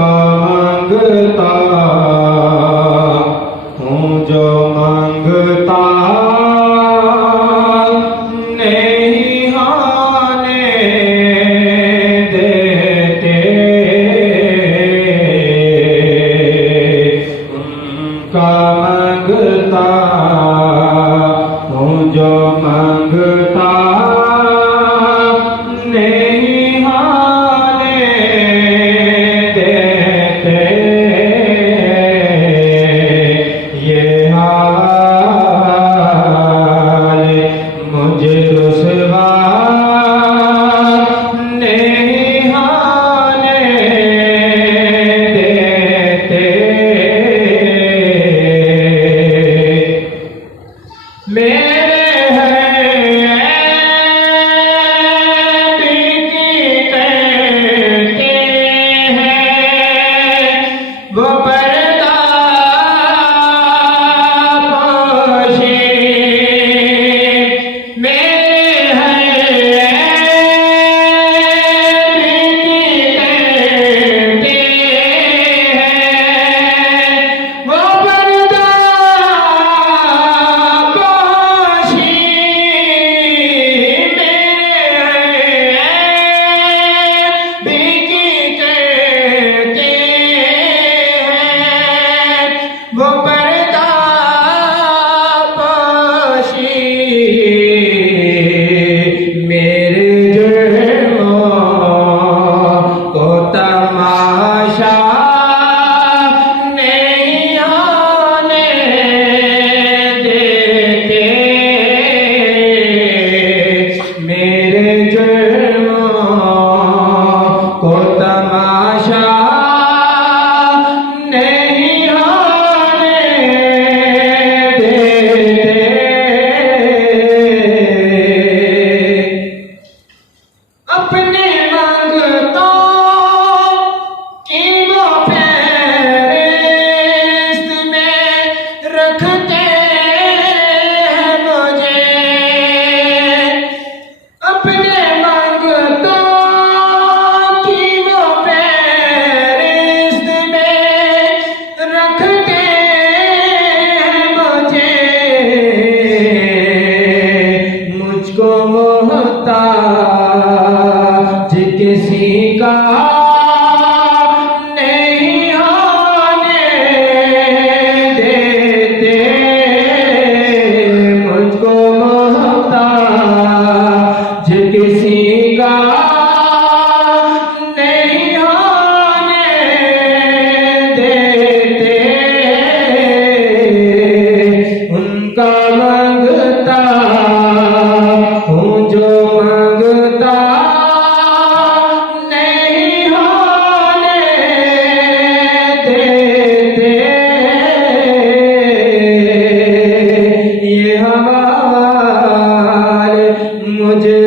उनका मांगता हूँ जो मांगता नहीं होने देते, उनका मांगता हूँ जो मांगता नहीं होने देते। ये हाल मुझे रुसवा नहीं होने देते। मेरे वो पर्दा पोशी मेरे कहते हैं, वो पर्दा पोशी वो पर्दा पोशी मेरे जुर्मों को तमाशा नहीं होने देते। मेरे जुर्मों को तमाशा नहीं होने देते। अपने मांगतों की वो फहरिस्त में रखते हैं मुझे। अपने मांगतों की वो फहरिस्त में रखते हैं मुझे। मुझको मोहताज किसी का नहीं होने देते। मुझको मोहताज किसी का नहीं होने देते। उनका मांगता हूँ जो मांगता नहीं होने देते। ये हमारे मुझे